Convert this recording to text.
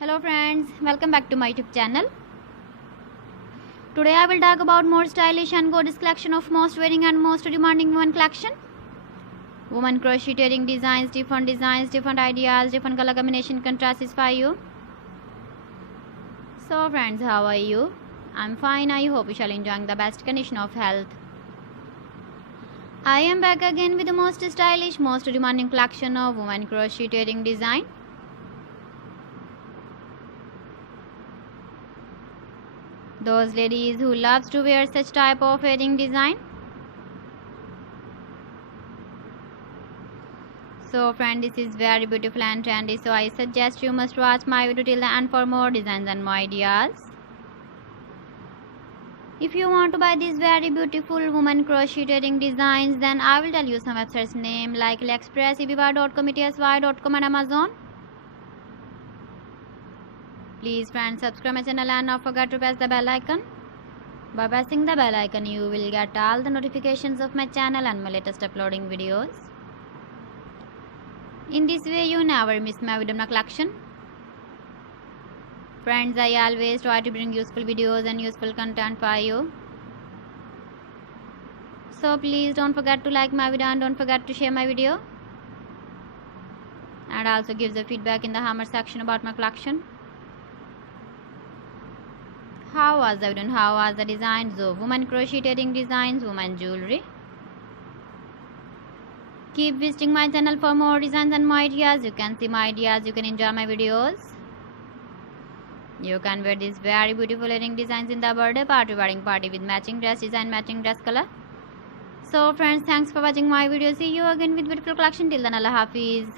Hello friends, welcome back to my YouTube channel. Today I will talk about more stylish and gorgeous collection of most wearing and most demanding women collection. Women crocheting designs, different ideas, different color combination can satisfy you. So friends, how are you? I'm fine. I hope you shall enjoying the best condition of health. I am back again with the most stylish, most demanding collection of women crocheting design. Those ladies who loves to wear such type of wedding design. So friend, this is very beautiful and trendy, so I suggest you must watch my video till the end for more designs and more ideas. If you want to buy these very beautiful woman crocheting designs, then I will tell you some websites name like AliExpress, eBay.com, etsy.com and Amazon. Please friends, subscribe my channel and not forget to press the bell icon. By pressing the bell icon, you will get all the notifications of my channel and my latest uploading videos. In this way, you never miss my video collection. Friends, I always try to bring useful videos and useful content for you. So please don't forget to like my video and don't forget to share my video. And also give the feedback in the comment section about my collection. How was the video and how was the designs of women crocheting designs, women jewelry? Keep visiting my channel for more designs and more ideas. You can see my ideas, you can enjoy my videos. You can wear these very beautiful wedding designs in the birthday party, wedding party with matching dress design, matching dress color. So friends, thanks for watching my video. See you again with beautiful collection. Till then, Allah Hafiz.